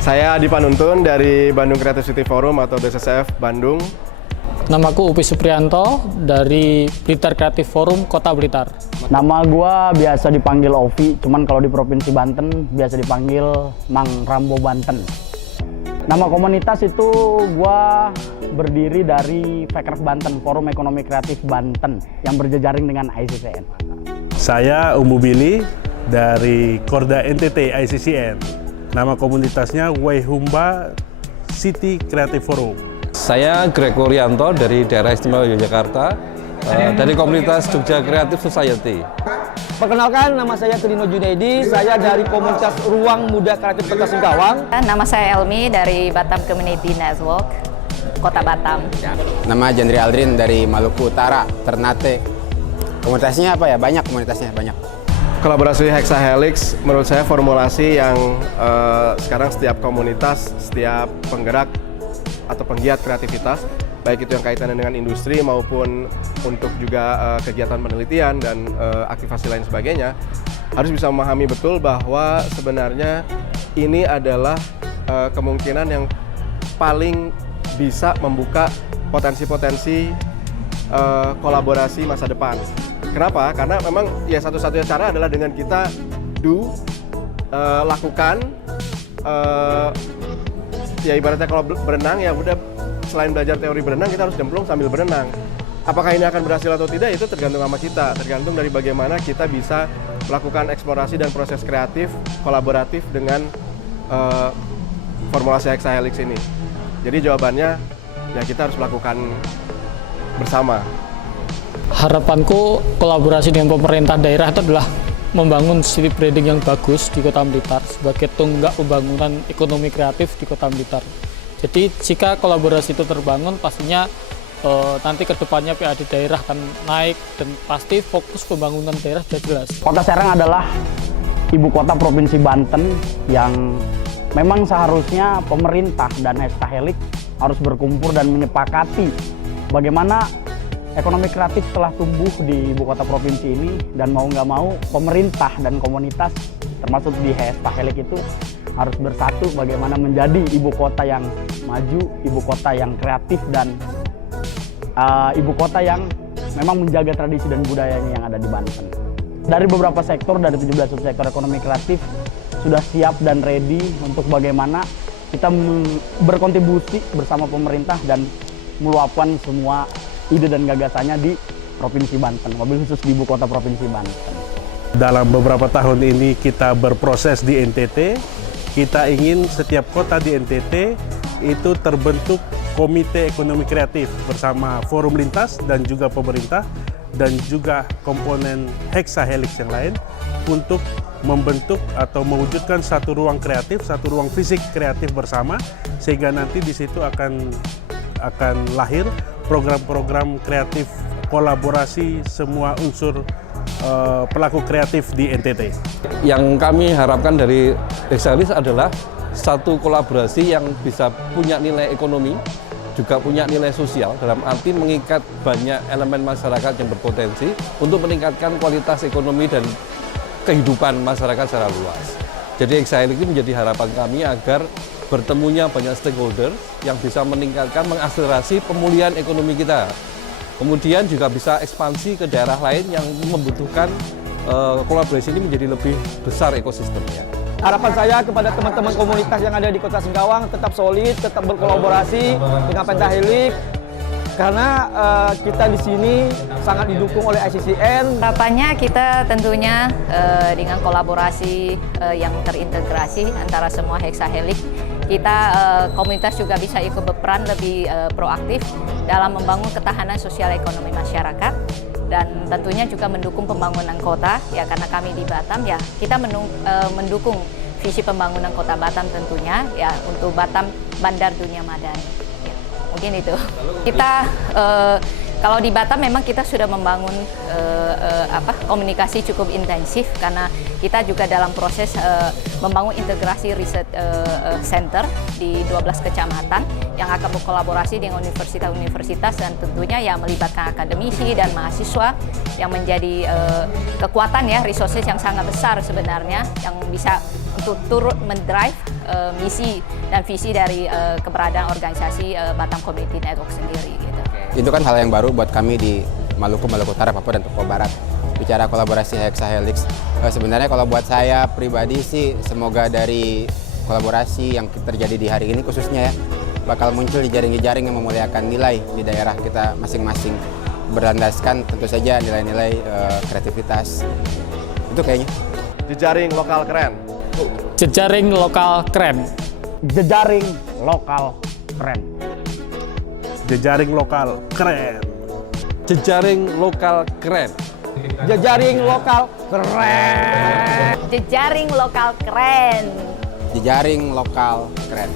Saya Adi Panuntun dari Bandung Creativity Forum atau BCCF Bandung. Namaku Upi Suprianto dari Blitar Creative Forum Kota Blitar. Nama gua biasa dipanggil Ovi, cuman kalau di Provinsi Banten biasa dipanggil Mang Rambo Banten. Nama komunitas itu gua berdiri dari Fakraf Banten, Forum Ekonomi Kreatif Banten yang berjejaring dengan ICCN. Saya Umbu Billy dari Korda NTT ICCN. Nama komunitasnya Waihumba City Creative Forum. Saya Greg Wuryanto dari daerah istimewa Yogyakarta, dari komunitas Jogja Creative Society. Perkenalkan, nama saya Trino Junaidi, saya dari komunitas Ruang Muda Kreatif Kota Singkawang. Nama saya Elmi dari Batam Community Network, Kota Batam. Nama Jandri Aldrin dari Maluku Utara, Ternate. Komunitasnya apa ya? Banyak komunitasnya, banyak. Kolaborasi Hexahelix menurut saya formulasi yang sekarang setiap komunitas, setiap penggerak atau penggiat kreativitas, baik itu yang kaitannya dengan industri maupun untuk juga kegiatan penelitian dan aktivasi lain sebagainya, harus bisa memahami betul bahwa sebenarnya ini adalah kemungkinan yang paling bisa membuka potensi-potensi kolaborasi masa depan. Kenapa? Karena memang ya satu-satunya cara adalah dengan kita lakukan, ya ibaratnya kalau berenang ya udah, selain belajar teori berenang kita harus nyemplung sambil berenang. Apakah ini akan berhasil atau tidak itu tergantung sama kita, tergantung dari bagaimana kita bisa melakukan eksplorasi dan proses kreatif kolaboratif dengan formulasi Hexahelix ini. Jadi jawabannya ya kita harus melakukan bersama. Harapanku kolaborasi dengan pemerintah daerah itu adalah membangun city branding yang bagus di Kota Blitar sebagai tonggak pembangunan ekonomi kreatif di Kota Blitar. Jadi jika kolaborasi itu terbangun, pastinya nanti ke depannya PAD daerah akan naik dan pasti fokus pembangunan daerah sudah jelas. Kota Serang adalah ibu kota Provinsi Banten yang memang seharusnya pemerintah dan Hexahelix harus berkumpul dan menyepakati bagaimana ekonomi kreatif telah tumbuh di ibu kota provinsi ini, dan mau nggak mau pemerintah dan komunitas termasuk di Hexahelix itu harus bersatu bagaimana menjadi ibu kota yang maju, ibu kota yang kreatif, dan ibu kota yang memang menjaga tradisi dan budayanya yang ada di Banten. Dari beberapa sektor, dari 17 subsektor ekonomi kreatif sudah siap dan ready untuk bagaimana kita berkontribusi bersama pemerintah dan meluapkan semua ide dan gagasannya di Provinsi Banten, mobil khusus di ibu kota Provinsi Banten. Dalam beberapa tahun ini kita berproses di NTT, kita ingin setiap kota di NTT itu terbentuk komite ekonomi kreatif bersama forum lintas dan juga pemerintah dan juga komponen Hexahelix yang lain untuk membentuk atau mewujudkan satu ruang kreatif, satu ruang fisik kreatif bersama, sehingga nanti di situ akan lahir program-program kreatif kolaborasi semua unsur pelaku kreatif di NTT. Yang kami harapkan dari Hexahelix adalah satu kolaborasi yang bisa punya nilai ekonomi, juga punya nilai sosial, dalam arti mengikat banyak elemen masyarakat yang berpotensi untuk meningkatkan kualitas ekonomi dan kehidupan masyarakat secara luas. Jadi Hexahelix ini menjadi harapan kami agar bertemunya banyak stakeholder yang bisa meningkatkan, mengakselerasi pemulihan ekonomi kita. Kemudian juga bisa ekspansi ke daerah lain yang membutuhkan kolaborasi ini menjadi lebih besar ekosistemnya. Harapan saya kepada teman-teman komunitas yang ada di Kota Singkawang tetap solid, tetap berkolaborasi dengan Hexahelix, karena kita di sini sangat didukung oleh ICCN. Harapannya kita tentunya dengan kolaborasi yang terintegrasi antara semua Hexahelix, kita komunitas juga bisa ikut berperan lebih proaktif dalam membangun ketahanan sosial ekonomi masyarakat, dan tentunya juga mendukung pembangunan kota, ya karena kami di Batam ya kita mendukung visi pembangunan kota Batam tentunya ya untuk Batam Bandar Dunia Madani. Ya, mungkin itu. Kita kalau di Batam memang kita sudah membangun komunikasi cukup intensif karena kita juga dalam proses membangun integrasi riset center di 12 kecamatan yang akan berkolaborasi dengan universitas-universitas dan tentunya ya melibatkan akademisi dan mahasiswa yang menjadi kekuatan ya resources yang sangat besar sebenarnya yang bisa untuk turut mendrive misi dan visi dari keberadaan organisasi Batam Community Network sendiri gitu. Itu kan hal yang baru buat kami di Maluku Utara, Papua, dan Papua Barat. Bicara kolaborasi Hexahelix, sebenarnya kalau buat saya pribadi sih, semoga dari kolaborasi yang terjadi di hari ini khususnya ya, bakal muncul jejaring-jejaring yang memuliakan nilai di daerah kita masing-masing, berlandaskan tentu saja nilai-nilai kreativitas. Itu kayaknya. Jejaring lokal keren. Jejaring lokal keren. Jejaring lokal keren. Jejaring lokal keren. Jejaring lokal keren. Jejaring lokal keren. Jejaring lokal keren. Jejaring lokal keren.